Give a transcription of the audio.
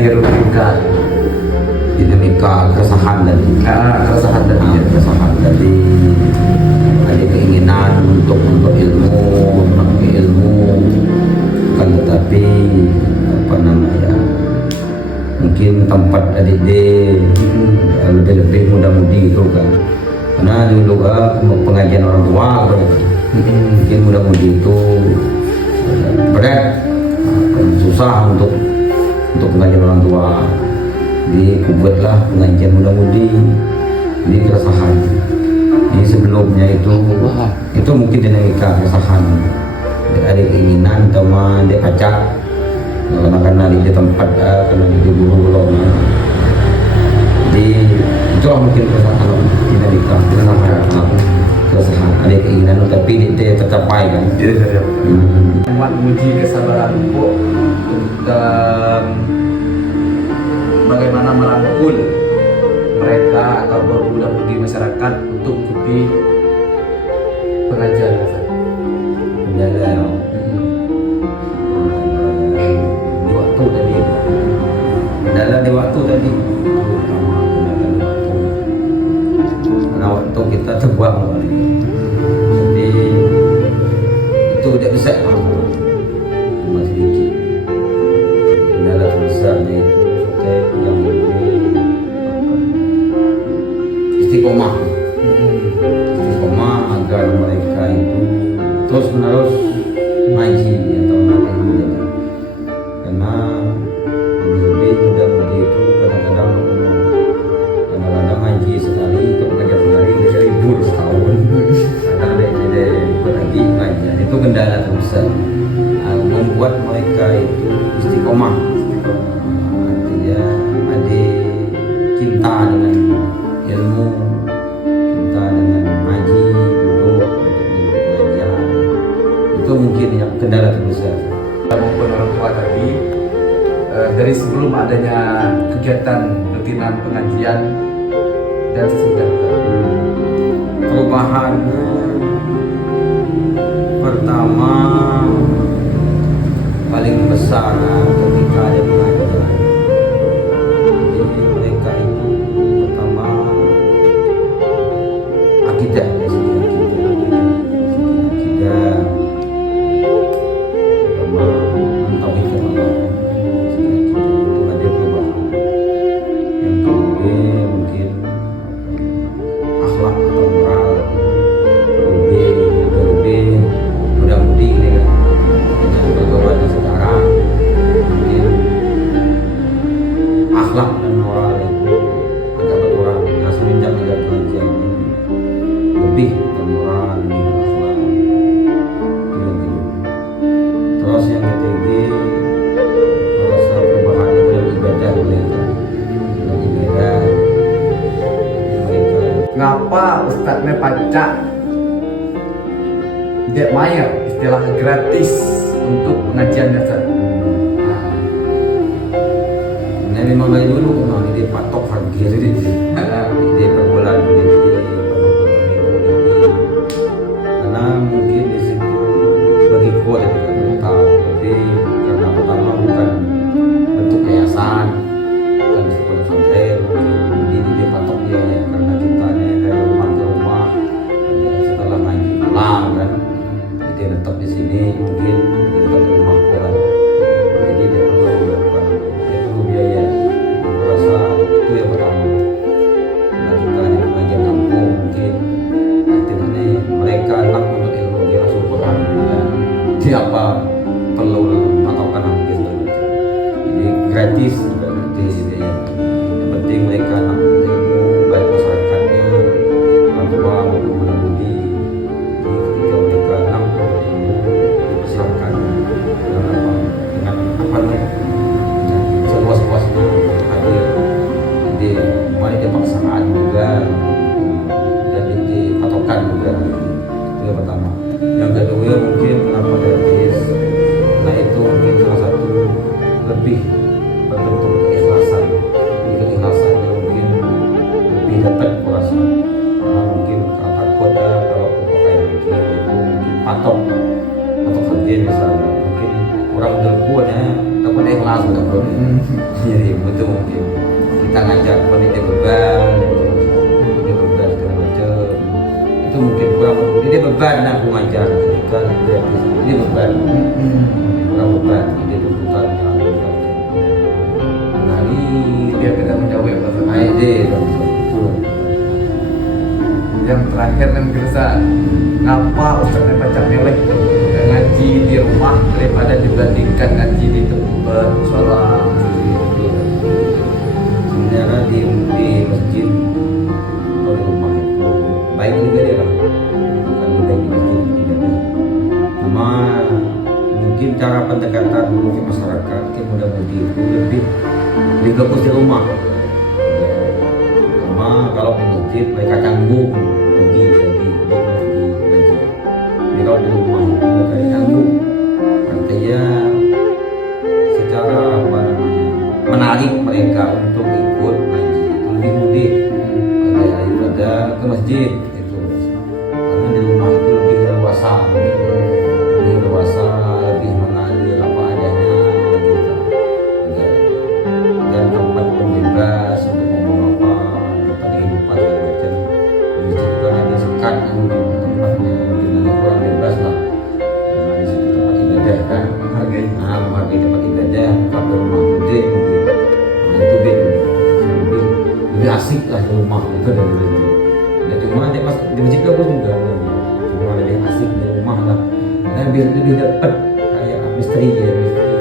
dirugikan. Dinamika keresahan Keresahan tadi. keresahan tadi, ada keinginan untuk ilmu, kan, tetapi apa namanya, mungkin tempat adik-adik lebih mudah-mudi itu kan, karena dulu pengajian orang tua kan, mungkin mudah-mudi itu berat, akan susah untuk pengajian orang tua. Jadi kubuatlah pengajian mudah-mudi, ini keresahan. Ini sebelumnya itu mungkin dinamika keresahan, ada keinginan sama dia acak, karena di tempat karena di guru loh. Jadi itu mungkin keresahan, dinamika keresahan, ada keinginan tapi dia tercapai kan. Umat menguji kesabaran kok dalam bagaimana merangkul mereka atau berbudak-budi masyarakat untuk ikuti pengajian Ustaz. Menjaga di waktu tadi, di waktu tadi, karena waktu kita terbuang, jadi itu tidak bisa cuma sedikit. Kendala terbesarnya itu yang istiqomah agar mereka itu terus menerus ngaji atau ilmu, karena lebih mudah-mudi itu kadang-kadang ngaji sekali untuk mengajar sekali bisa libur setahun, kadang ada ikut lagi ngajian. Itu kendala terbesar, membuat mereka itu istiqomah, artinya ada cinta dengan ilmu, cinta dengan ngaji, duduk untuk pengajian. Itu mungkin yang kendala terbesar. Maupun orang tua tadi, dari sebelum adanya kegiatan rutinan pengajian dan sesudah Perubahannya pertama paling besar ketika ada pengajian. Jadi mereka itu pertama akidah, pertama mentauhidkan Allah, itu ada perubahan. Yang kedua mungkin akhlak atau moral lebih mudah-mudi kan, dengan pergaulan sekarang mungkin akhlak dan moral itu agak berkurang. Nah, semenjak ada pengajian ini lebih dan moral, lebih akhlak, itu yang kedua. Terus yang ketiga, rasa perubahan itu dalam ibadah mereka, ngapa Ustadznya pacak tidak bayar istilah gratis untuk pengajian Ustaz? Ini memang dari dulu memang dia patok harga dia per bulan karena mungkin di situ bagi kuat tidak tahu, tapi karena pertama bukan bentuk yayasan, bukan sebuah pesantren, jadi dia patok dia ya, karena kita ini dari rumah ke rumah setelah ngaji pulang kan, dia tetap di sini, mungkin dia tetap di rumah orang, jadi dia perlu biaya. Aku rasa itu yang pertama. Karena kita ini pengajian kampung, mungkin artinya mereka enak untuk ilmu dia Rasul Quran ya. Siapa perlu patokan habis gitu. Jadi gratis juga gratis gitu ya. Yang penting mereka enak untuk ilmu, baik masyarakatnya, orang tua maupun muda-mudi. Jadi ketika mereka enak untuk ilmu, dipersilakan dengan apa namanya, dengan seluas-luasnya hadir. Jadi mulai paksaan juga dan dipatokan juga. Itu yang pertama. Yang kedua mungkin kenapa gratis, nah itu mungkin salah satu lebih berbentuk keikhlasan. Jadi keikhlasannya mungkin lebih dapat kurasa, karena mungkin takut kalau pakai mungkin itu mungkin patok harga misalnya, mungkin orang berkuatnya takut ikhlas kelas gitu bro. Jadi betul mungkin kita ngajak pendidik beban, segala macam. Itu mungkin kurang. Ini beban aku ngajar, kan ini beban. Kurang beban, ini tuntutan yang beban. Nah ini Biar kita menjawab ya Pak. ide. Yang terakhir yang bisa ngapa Ustaz baca melek ngaji di rumah daripada dibandingkan ngaji di tempat sholat. Sebenarnya di masjid atau di rumah itu baik juga dia lah, bukan baik di masjid tidak ada. Cuma mungkin cara pendekatan ke masyarakat mungkin mudah-mudi itu lebih fokus di rumah. Cuma kalau di masjid mereka canggung lagi. Jadi kalau di rumah itu mereka canggung, artinya secara apa namanya menarik mereka untuk ikut ngaji itu lebih mudah daripada ke masjid itu, karena di rumah itu lebih leluasa, lebih mengalir apa adanya gitu. Dan tempat pun bebas untuk ngomong apa tentang kehidupan segala macam. Di masjid itu kan ada sekat tempatnya mungkin agak kurang bebas lah. Nah, di situ tempat ibadah kan menghargai tempat ibadah, tapi rumah gede mungkin. Nah itu beda, lebih asik lah di rumah itu dari masjid. Ya cuma di masjid aku juga, cuma lebih asik di rumah lah, karena lebih dapat kayak misteri ya, misteri